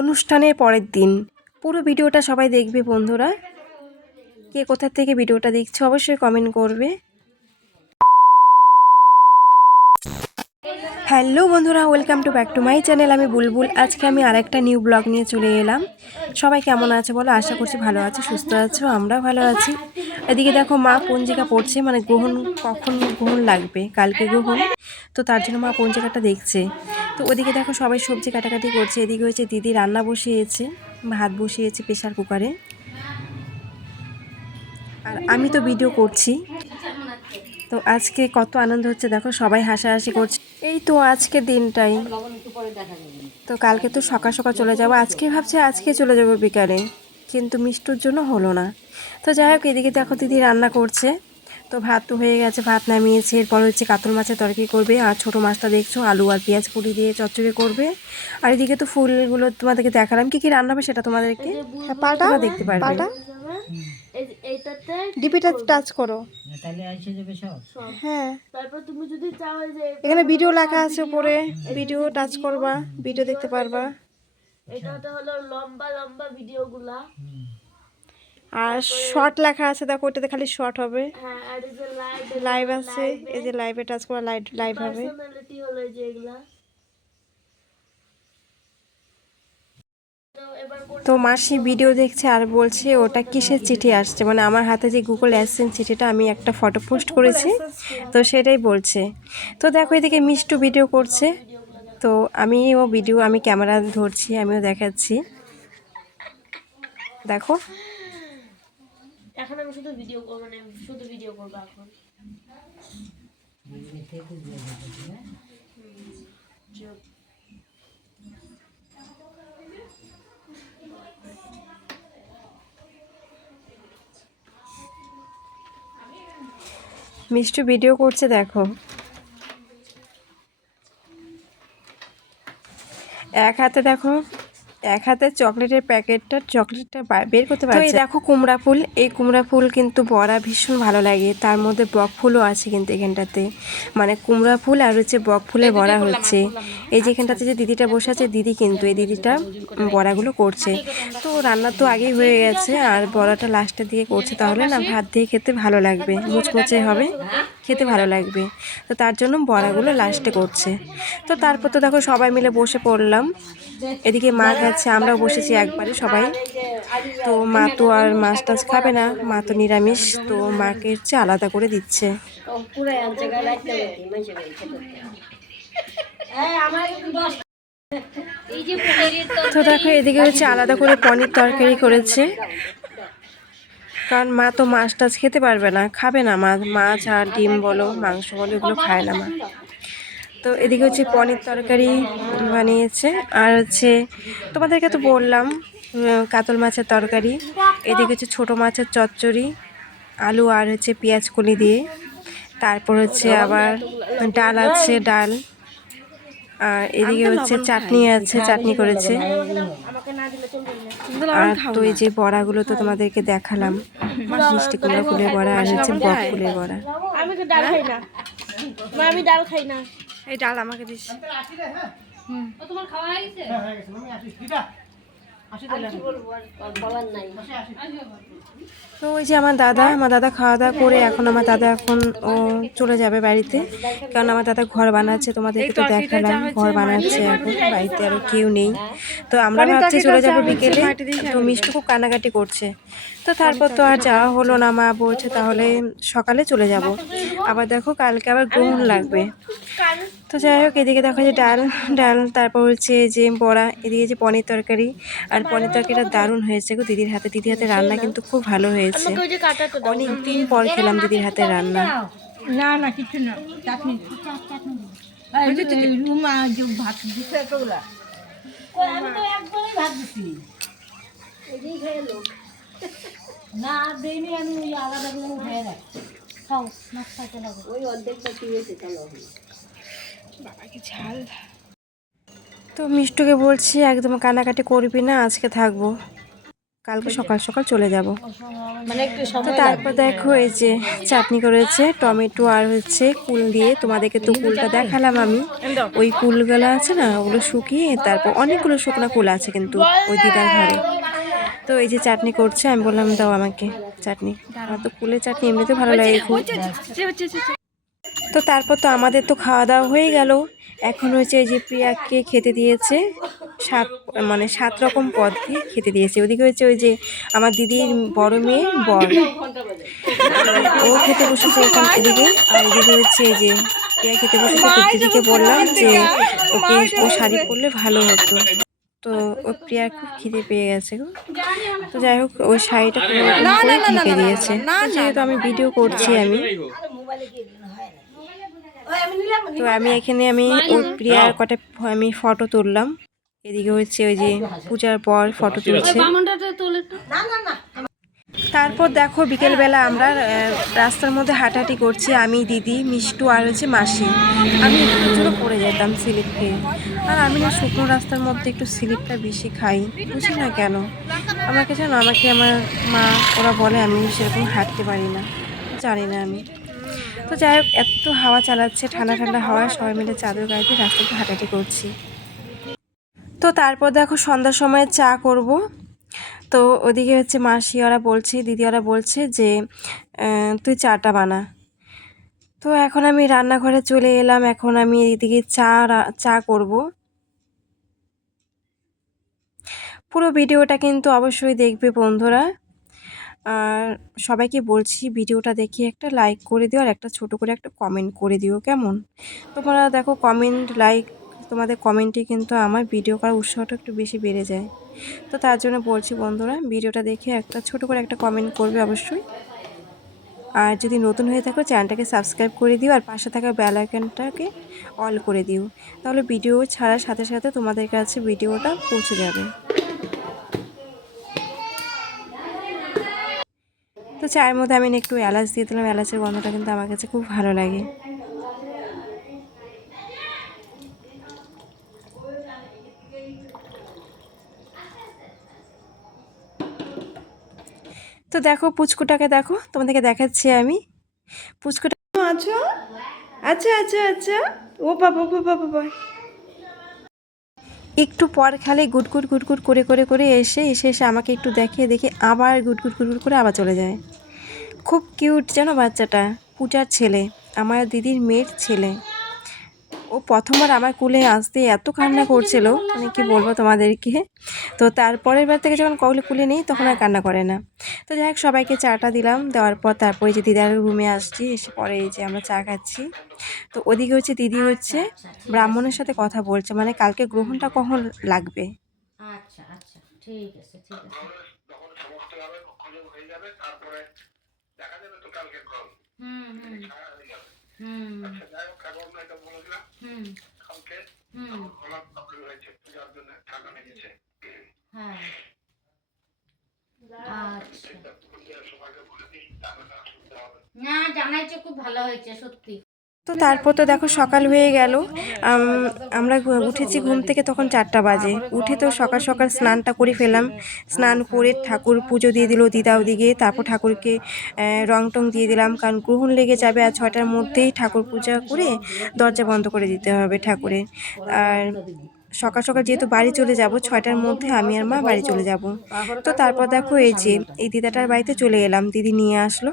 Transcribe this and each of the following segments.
অনুষ্ঠানের পরের দিন। পুরো ভিডিওটা সবাই দেখবে বন্ধুরা। কে কোথা থেকে ভিডিওটা দেখছো অবশ্যই কমেন্ট করবে। হ্যালো বন্ধুরা, welcome to back to my channel. আমি বুলবুল। আজকে আমি আরেকটা নিউ ব্লগ নিয়ে চলে এলাম। সবাই কেমন আছে বলো? আশা করছি ভালো আছে, সুস্থ আছো, আমরাও ভালো আছি। এদিকে দেখো মা পঞ্জিকা পড়ছে, মানে গ্রহণ কখন গ্রহণ লাগবে, কালকে গ্রহণ, তো তার জন্য মা পঞ্জিকাটা দেখছে। তো ওদিকে দেখো সবাই সবজি কাটাকাটি করছে। এদিকে হচ্ছে দিদি রান্না বসিয়েছে, ভাত বসিয়েছে প্রেশার কুকারে, আর আমি তো ভিডিও করছি। তো আজকে কত আনন্দ হচ্ছে দেখো, সবাই হাসাহাসি করছে। এই তো আজকে দিনটাই, তো কালকে তো সকাল সকাল চলে যাবো। আজকে ভাবছি আজকে চলে যাবো বিকালে, কিন্তু মিষ্টুর জন্য হলো না। তো যাই হোক, এদিকে দেখো দিদি রান্না করছে। তো ভাত তো হয়ে গেছে, ভাত নামিয়েছে। এরপর হচ্ছে কাতল মাছের তরকারি করবে, আর ছোটো মাছটা দেখছো আলু আর পেঁয়াজ কুড়ি দিয়ে চচ্চড়ি করবে। আর এদিকে তো ফুলগুলো তোমাদেরকে দেখালাম, কি কি রান্না হবে সেটা তোমাদেরকে তোমরা দেখতে পারবে। ডিপিটা টাচ করো, তাহলে এসে যাবে সব। হ্যাঁ। তারপর তুমি যদি চাও যে এখানে ভিডিও লেখা আছে উপরে, ভিডিও টাচ করবা, ভিডিও দেখতে পারবা। এটাতে হলো লম্বা লম্বা ভিডিওগুলা, আর শর্ট লেখা আছে দেখো, ওইটাতে খালি শর্ট হবে। হ্যাঁ, আর এই যে লাইভ আছে, এই যে লাইভে টাচ করা লাইভ হবে। পার্সোনালিটি হলো এই যে এগুলা। তো মাসি ভিডিও দেখছে আর বলছে ওটা কিসের চিঠি আসছে, মানে আমার হাতে যে গুগল অ্যাডসেন্স চিঠিটা, আমি একটা ফটো পোস্ট করেছি, তো সেটাই বলছে। তো দেখো এদিকে মিষ্টু ভিডিও করছে, তো আমি ক্যামেরা ধরছি, আমিও দেখাচ্ছি, দেখো। এখন আমি শুধু ভিডিও করব, মানে শুধু ভিডিও করব এখন। মিষ্টু ভিডিও করছে দেখো, এক হাতে দেখো, এক হাতে চকলেটের চকলেটটা বের করতে পারছে। তো এই দেখো কুমড়া ফুল, এই কুমড়া ফুল কিন্তু বড়া ভীষণ ভালো লাগে। তার মধ্যে বক ফুলও আছে কিন্তু এখানটাতে, মানে কুমড়া ফুল আর হচ্ছে বক ফুলের বড়া হচ্ছে। এই যে এখানটাতে যে দিদিটা বসে আছে, দিদি কিন্তু এই দিদিটা বড়াগুলো করছে। তো রান্না তো আগেই হয়ে গেছে, আর বড়াটা লাস্টের দিকে করছে, তাহলে না ভাত দিয়ে খেতে ভালো লাগবে, মুচমুচে হবে, খেতে ভালো লাগবে। তো তার জন্য বড়াগুলো লাস্টে করছে। তো তারপর তো দেখো সবাই মিলে বসে পড়লাম। এদিকে মা খাচ্ছে, আমরাও বসেছি একবারে সবাই। তো মা তো আর মাছ টাছ খাবে না, মা তো নিরামিষ, তো মাকে হচ্ছে আলাদা করে দিচ্ছে। তো দেখো এদিকে হচ্ছে আলাদা করে পনির তরকারি করেছে, কারণ মা তো মাছ টাছ খেতে পারবে না, খাবে না মাছ আর ডিম বলো, মাংস বলো, এগুলো খায় না মা। তো এদিকে হচ্ছে পনির তরকারি বানিয়েছে, আর হচ্ছে তোমাদেরকে তো বললাম কাতল মাছের তরকারি। এদিকে হচ্ছে ছোটো মাছের চচ্চড়ি, আলু আর হচ্ছে পেঁয়াজ কলি দিয়ে। তারপর হচ্ছে আবার ডাল আছে, ডাল। আর এদিকে হচ্ছে চাটনি আছে, চাটনি করেছে। আর তো এই যে বড়াগুলো তো তোমাদেরকে দেখালাম, মিষ্টি কুমড়া ফুলের বড়া আর হচ্ছে বক ফুলের বড়া। আমি তো ডাল খাই না, আমি ডাল খাই না। এই ডাল আমাকে দিস। তোমার খাওয়া হয়ে গেছে? তো ওই যে আমার দাদা খাওয়া দাওয়া করে এখন ও চলে যাবে বাড়িতে, কারণ আমার দাদা ঘর বানাচ্ছে, তোমাদেরকে তো দেখালাম ঘর বানাচ্ছে, এখন বাড়িতে আরও কেউ নেই। তো আমরা ভাবছি চলে যাবো বিকেলে। তো মিষ্টু খুব কান্নাকাটি করছে, তো তারপর তো আর যাওয়া হলো না। মা বলছে তাহলে সকালে চলে যাব, আবার দেখো কালকে আবার গ্রহণ লাগবে। তো যাই হোক, এদিকে দেখো যে ডাল, তারপর হচ্ছে যে বড়া, এদিকে যে পনির তরকারি। আর পনির তরকারিটা দারুণ হয়েছে গো দিদির হাতে রান্না কিন্তু খুব ভালো হয়েছে। অনেক দিন পর খেলাম দিদির হাতে রান্না। না না কিছু না, চাটনি রুমা যে ভাত দিচ্ছে এতগুলা, আমি তো একবারই ভাত দিচ্ছি, না দেয়নি, আমি ওই আলাদা করে খেয়ে রাখছি। খাও মাছ খাইতে লাগবে, ওই অর্ধেকটা পিয়েছে চলো বাবা কি ঝাল। তো মিষ্টুকে বলছি একদম কান্নাকাটি করবি না, আজকে থাকবো। কালকে সকাল সকাল চলে যাব। মানে একটু তো সময় তারপর দেখো এই যে চাটনি করেছে টমেটো আর হচ্ছে কুল দিয়ে। তোমাদেরকে তো কুলটা দেখালাম আমি, ওই কুলগুলো আছে না ওগুলো শুকিয়ে তারপর অনেকগুলো শুকনো কুল আছে কিন্তু ওই দিদার ঘরে। তো এই যে চাটনি করছে, আমি বললাম দাও আমাকে চাটনি। আমার তো কুলের চাটনি এমনিতে ভালো লাগে খুব। তো তারপর তো আমাদের তো খাওয়া দাওয়া হয়ে গেল। এখন হচ্ছে এই যে প্রিয়াকে খেতে দিয়েছে 7 রকম পদ দিয়ে খেতে দিয়েছে। ওদিকে হচ্ছে ওই যে আমার দিদির বড় মেয়ের বর, ও খেতে বসেছে এদিকে। আর এদিকে হচ্ছে এই যে প্রিয়া খেতে বসেছে। তো দিদিকে বললাম যে ওকে ও শাড়ি পরলে ভালো হতো। তো ও প্রিয়ার খুব খিদে পেয়ে গেছে গো। তো যাই হোক ওই শাড়িটা কোনো রকম করে ঢেকে দিয়েছে। তো যেহেতু আমি ভিডিও করছি তো আমি এখানে ওই প্রিয়ার কটা আমি ফটো তুললাম। এদিকে হচ্ছে ওই যে পূজার পর ফটো তুলছে। তারপর দেখো বিকেলবেলা আমরা রাস্তার মধ্যে হাঁটাহাঁটি করছি, আমি দিদি মিষ্টু আর হচ্ছে মাসি। আমি একটু জোরে পড়ে যেতাম স্লিপ খেয়ে। আর আমি না শুকনো রাস্তার মধ্যে একটু স্লিপটা বেশি খাই, বুঝি না কেন। আমাকে জানো আমাকে আমার মা ওরা বলে আমি সেরকম হাঁটতে পারি না, জানি না আমি। তো যাই হোক এত হাওয়া চালাচ্ছে, ঠান্ডা ঠান্ডা হাওয়া, সবাই মিলে চাদর গায়ে দিয়ে রাস্তাতে হাঁটাহাঁটি করছি। তো তারপর দেখো সন্ধ্যার সময় চা করব। তো ওদিকে হচ্ছে মাসি ওরা বলছে, দিদি ওরা বলছে যে তুই চাটা বানা। তো এখন আমি রান্নাঘরে চলে এলাম, এখন আমি এদিকে চা করব। পুরো ভিডিওটা কিন্তু অবশ্যই দেখবে বন্ধুরা। আর সবাইকে বলছি ভিডিওটা দেখে একটা লাইক করে দিও আর একটা ছোট করে একটা কমেন্ট করে দিও, কেমন? তোমরা দেখো কমেন্ট লাইক, তোমাদের কমেন্টে কিন্তু আমার ভিডিও করার উৎসাহটা একটু বেশি বেড়ে যায়। তো তার জন্য বলছি বন্ধুরা ভিডিওটা দেখে একটা ছোট করে একটা কমেন্ট করবে অবশ্যই। আর যদি নতুন হয়ে থাকো চ্যানেলটাকে সাবস্ক্রাইব করে দিও আর পাশে থাকা বেল আইকনটাকে অল করে দিও, তাহলে ভিডিও ছাড়ার সাথে সাথে তোমাদের কাছে ভিডিওটা পৌঁছে যাবে। তো চায়ের মধ্যে আমি একটু এলাচ দিয়ে দিলাম, এলাচের গন্ধটা কিন্তু আমার কাছে খুব ভালো লাগে। তো দেখো পুচকুটাকে দেখো, তোমাদেরকে দেখাচ্ছি আমি। পুচকুটা আচ্ছা আচ্ছা আচ্ছা আচ্ছা, ও বাবা বাবা বাবা। একটু পর খালি গুটগুট গুটগুট করে করে করে এসে আমাকে একটু দেখে আবার গুটগুট গুটগুট করে আবার চলে যায়। খুব কিউট জানো বাচ্চাটা, পূজার ছেলে, আমার দিদির মেয়ের ছেলে। ও প্রথমবার আমার কুলে আসতে এত কান্না করছিল, মানে কি বলবো তোমাদেরকে। তো তারপরের বার থেকে যখন কুলে নেই তখন আর কান্না করে না। তো যাই হোক সবাইকে চাটা দিলাম, দেওয়ার পর তারপরে যে দিদার রুমে আসছি, এসে পরে এই যে আমরা চা খাচ্ছি। তো ওদিকে হচ্ছে দিদি হচ্ছে ব্রাহ্মণের সাথে কথা বলছে, মানে কালকে গ্রহণটা কখন লাগবে। আচ্ছা আচ্ছা ঠিক আছে ঠিক আছে। হুম হুম হুম হুম হুম হ্যাঁ আচ্ছা না জানাইছো খুব ভালো হয়েছে সত্যি। তো তারপর তো দেখো সকাল হয়ে গেল। আমরা উঠেছি ঘুম থেকে তখন 4টা বাজে। উঠে তো সকাল সকাল স্নানটা করে ফেলাম। স্নান করে ঠাকুর পুজো দিয়ে দিল দিদা ওদিকে। তারপর ঠাকুরকে রং টং দিয়ে দিলাম, কারণ গ্রহণ লেগে যাবে। আর 6টার মধ্যেই ঠাকুর পূজা করে দরজা বন্ধ করে দিতে হবে ঠাকুরের। আর সকাল সকাল যেহেতু বাড়ি চলে যাব, 6টার মধ্যে আমি আর মা বাড়ি চলে যাব। তো তারপর দেখো এই যে এই দিদাটার বাড়িতে চলে এলাম, দিদি নিয়ে আসলো।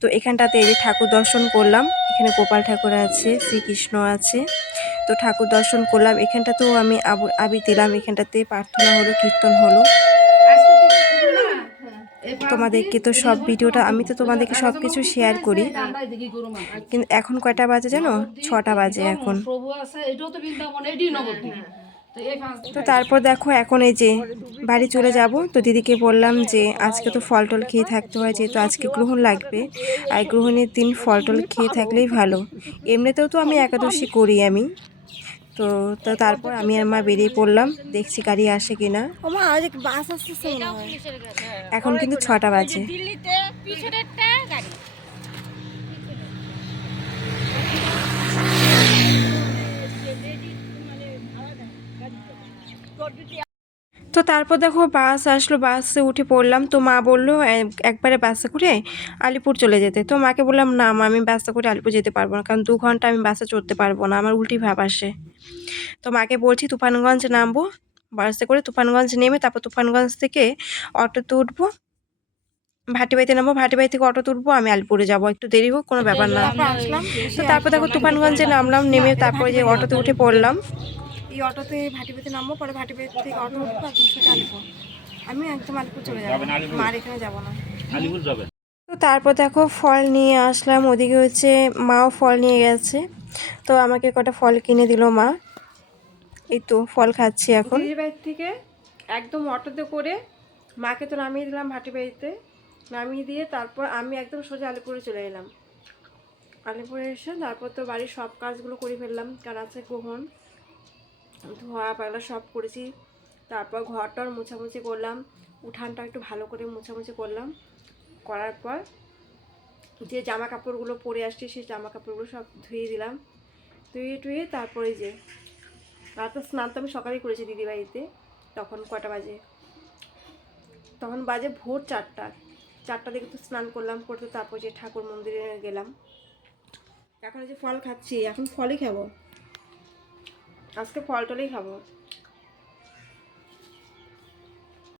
তো এখানটাতে এই যে ঠাকুর দর্শন করলাম, এখানে গোপাল ঠাকুর আছে, শ্রীকৃষ্ণ আছে। তো ঠাকুর দর্শন করলাম, এখানটাতেও আমি আবির দিলাম, এখানটাতে প্রার্থনা হলো, কীর্তন হলো। তোমাদেরকে তো সব ভিডিওটা আমি তো তোমাদেরকে সব কিছু শেয়ার করি, কিন্তু এখন কয়টা বাজে জানো? 6টা বাজে এখন। তো তারপর দেখো এখন এই যে বাড়ি চলে যাব। তো দিদিকে বললাম যে আজকে তো ফল টল খেয়ে থাকতে হয়, যেহেতু আজকে গ্রহণ লাগবে, আর গ্রহণের দিন ফল টল খেয়ে থাকলেই ভালো। এমনিতেও তো আমি একাদশী করি আমি। তো তারপর আমি আর মা বেরিয়ে পড়লাম, দেখছি গাড়ি আসে কিনা। এখন কিন্তু 6টা বাজে। তো তারপর দেখো বাস আসলো, বাসে উঠে পড়লাম। তো মা বললো একবারে বাসে করে আলিপুর চলে যেতে। তো মাকে বললাম না মা, আমি বাসে করে আলিপুর যেতে পারবো না, কারণ 2 ঘন্টা আমি বাসে চড়তে পারবো না, আমার উল্টি ভাব আসে। তো মাকে বলছি তুফানগঞ্জ নামবো, বাসে করে তুফানগঞ্জ নেমে তারপর তুফানগঞ্জ থেকে অটোতে উঠবো, ভাটিবাড়িতে নামবো, ভাটিবাড়ি থেকে অটো তুলবো, আমি আলিপুরে যাবো, একটু দেরি হোক কোনো ব্যাপার না। তো তারপর দেখো তুফানগঞ্জে নামলাম, নেমে তারপরে যে অটোতে উঠে পড়লাম। এই অটোতে ভাটিবাড়িতে নামবো, পরে ভাটিবাড়ি থেকে অটো উঠবো, একদম সোজা আলিপুর। আমি একদম আলিপুর চলে যাবো, মার এখানে যাবো না। তো তারপর দেখো ফল নিয়ে আসলাম, ওদিকে হচ্ছে মাও ফল নিয়ে গেছে। তো আমাকে কটা ফল কিনে দিল মা, এই তো ফল খাচ্ছি এখন। দিদির বাড়ি থেকে একদম অটোতে করে মাকে তো নামিয়ে দিলাম ভাটিবাড়িতে, নামিয়ে দিয়ে তারপর আমি একদম সোজা আলিপুরে চলে এলাম। আলিপুরে এসে তারপর তো বাড়ির সব কাজগুলো করে ফেললাম, কারণ আছে গ্রহণ, ধোয়া পাগলা সব করেছি। তারপর ঘরটার মোছামুছি করলাম, উঠানটা একটু ভালো করে মোছামুছি করলাম, করার পর যে জামা কাপড়গুলো পরে আসছে সেই জামা কাপড়গুলো সব ধুয়ে দিলাম, ধুয়ে টুয়ে তারপরে যে তারপর স্নান তো আমি সকালেই করেছি দিদি বাড়িতে। তখন কটা বাজে, তখন বাজে ভোর 4টা দিকে তো স্নান করলাম, করতে তারপর যে ঠাকুর মন্দিরে গেলাম। এখন যে ফল খাচ্ছি, এখন ফলই খাবো, আজকে ফল টলই খাবো।